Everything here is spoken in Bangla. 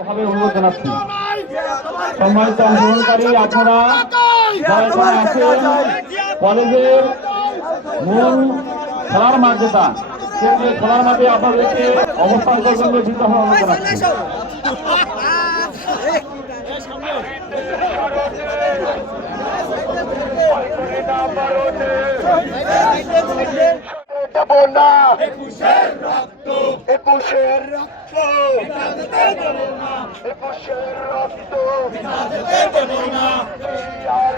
ভাবে অনুরোধ জানাচ্ছি সম্মানিত অংশগ্রহণকারী আপনারা যারা আছেন কলেজের মূল খেলার মাঠ যেটা সেই খেলার মাঠে আপনাদেরকে অবস্থান করবেন বলে চিন্তা ভাবনা জানাচ্ছি। একুশের রক্ত একুশের রক্ত আর